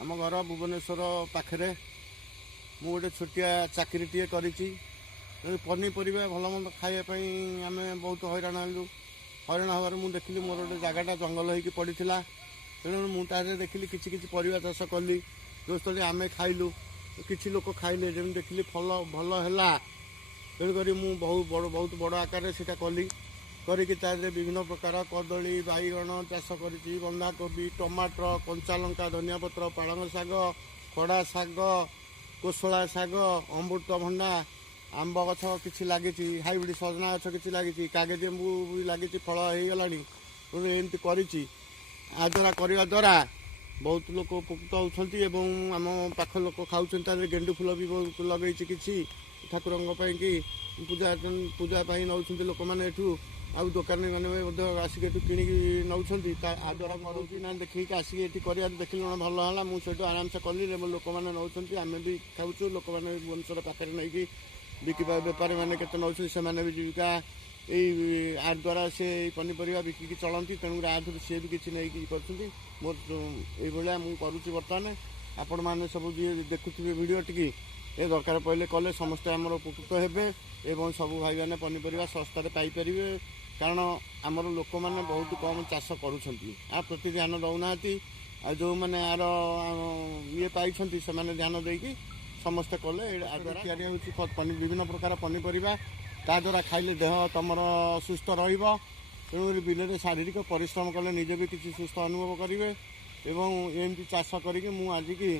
आम घर भुवनेश्वर पाखे मु गोटे छोटिया चाकरीटे कर पनीपरिया भल मंद खावाई आम बहुत हैरान हलु हैरान हबार मुझे देखिली मोर गोटे जगटा जंगल होगी पड़ी तेणु मुझे देखिली किसी किसी परिया चाष कली जो स्थल आम खाइलु किसी लोक खाइले जमी देखिली फल भल है तेणुक बहुत बड़ आकार से कली करिकी विभिन्न प्रकार कदली बैगण चाष करी बंधाकोबी टमाटर कंचा लंका धनिया पत्र पालंग शाग खड़ा शाग कोशला शाग अमृतभंडा आंब गछ किसी लगी हाइब्रिड सजना गछ किसी लगी कागज लेंबू भी लगी फल हो गलानी एमती करा करने द्वारा बहुत लोग उपकृत होती आम पाख लोक खाऊँ गेंडु फूल भी बहुत लगे किसी ठाकुरों की पूजा नौ लोक मैंने आउ दुकानी मैंने आसिक किणिकी नौ द्वारा करूँ ना देखिए आसिक कर देखिल भल है मुझे आराम से कली लोक मैंने नौ आम भी खाऊँ लोक मैंने भुवनेश्वर पाखे नहीं बिका बेपारी मैंने केते नौ से भी जीविका आ द्वारा से पनीपरिया बिकिकी चलती तेणु आधुरी सी भी किसी नहीं कर मोर ये मुझे बर्तमान आपण मैंने सब देखुवे भिडियो टी ए दरकार पड़े कले समस्ते आमर उपकृत हेबे एवं सब भाई मैंने पनीपरिया सस्तार पाइपर कारण आमर लोक मैंने बहुत कम चाष कर प्रति ध्यान दौना जो मैंने यार ये पाई से ध्यान देकी समस्ते कले या विभिन्न प्रकार पनीपरिया ता द्वारा खाइले देह तुम सुस्थ रणु बिल शारीरिक परिश्रम कले निजे भी किसी सुस्थ अनुभव करेंगे एमती चाष करी आज की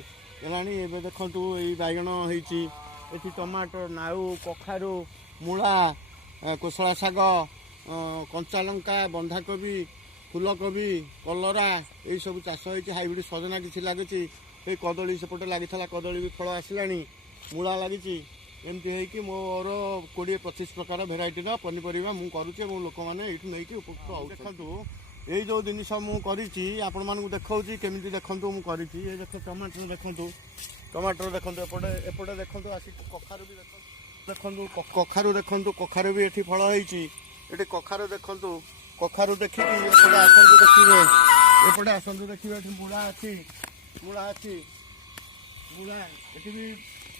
गलानी एवं देखु ये बैगण होती टमाटर नाउ कखारू मूला कोशला शाग कंचा लंका बंधाकोबी फूलकोबी कलरा यही सब चाष होती हाइब्रिड सजना किसी लगी कदली सेपटे लगी कदली भी फल आसला मूला लगी एमती मोर 20-25 प्रकार भेराइटी पनीपरिया मुझे करुच्ची लोक मैंने ये उपकृत हो देखो ये जो जिनस मुझे आपण मानक देखा केमी देखु मुझे देख टमाटर देखु टमाटर देखो एपटे एपटे देखो आसी कखारू भी देखो कखारू देखो कखारू भी ये फल होती ये कखारू देखु कखारू देखिए एपटे आसतु देखिए एपटे आसतु देखिए मूला अच्छी मूला अच्छी मूला ये भी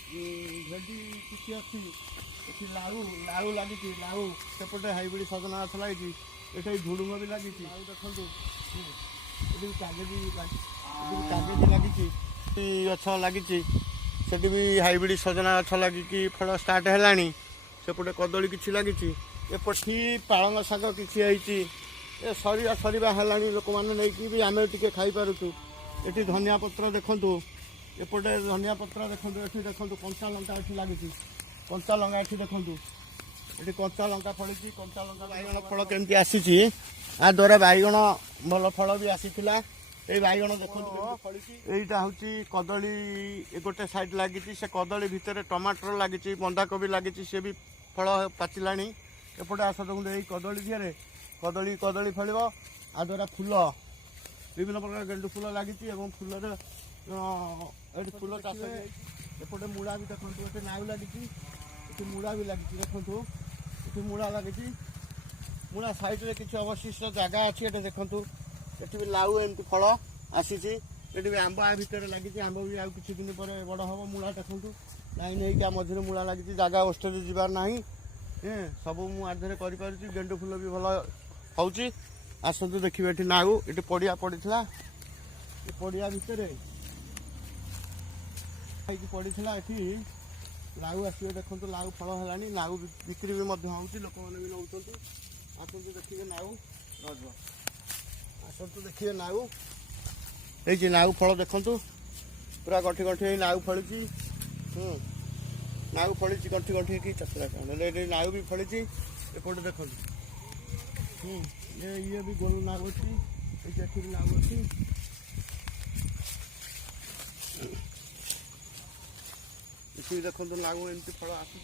भेंडी किसी अच्छी लाउ लाउ लगी लाउ सेपटे हाइब्रिड सजना गछ लगी ये झुड़ुंग भी लगी देखो ये कागज लगी गछ लगी से भी हाइब्रिड सजना गछ लगी फल स्टार्ट है सेपटे कदली किसी लगी एपटी पालंग शाग किसी सरिया सरिया है लोक मैंने नहीं आम टे खाई पारुचु ये धनिया पत्र देखु एपटे धनिया पत्र देखो ये देखो कंचा लंका ये लगी कंचा लंका ये देखो ये कंचा लंका फड़ी कंचा लंका बैगण फल केमती आसी आ द्वारा बैगण भल फल भी आसीला ये बैगण देखो यहीटा हूँ कदली गोटे साइड लगी से कदली भितर टमाटर लगी बंधाकोबी लगी सी भी फल पाचिला एपटे आस देखो यही कदली दिहरे कदली कदली फल आ द्वारा फूल विभिन्न प्रकार गेंडु फूल लगी फूल ये फूल चाष एपटे मूला भी देखो ये नाउ लगी मूला भी लगी देखो ये मूला लगी मूला साइड में किसी अवशिष्ट जगह अच्छी ये देखो ये भी लाउ एमती फल आसी ये भी आंब आ भितर लगी आंब भी आउ किसी दिन पर बड़ हम मूला देखो लाइन होगी मझे मूला लगी जगह वेस्टेज जीवार ना सब मुझे कर गेंडु फूल भी भल हो आसतु देखिए ये नाउ ये पड़िया पड़ा ये पड़िया भितर पड़ा ये लाउ आसवे देखो लाउ फल है लाउ बिक्री भी होती लोक मैंने भी नौ आसतु देखिए नाउ रज आसतु देखिए नाउ ये नाउ फल देखु पूरा गंठी गंठी नाउ फली नाउ फली गंठी गंठी की चतरा नाउ भी फली एपटे देखो ये भी गोल नाउ अच्छी ये नाउ अच्छी देखो नाउ एमती फल आसूँ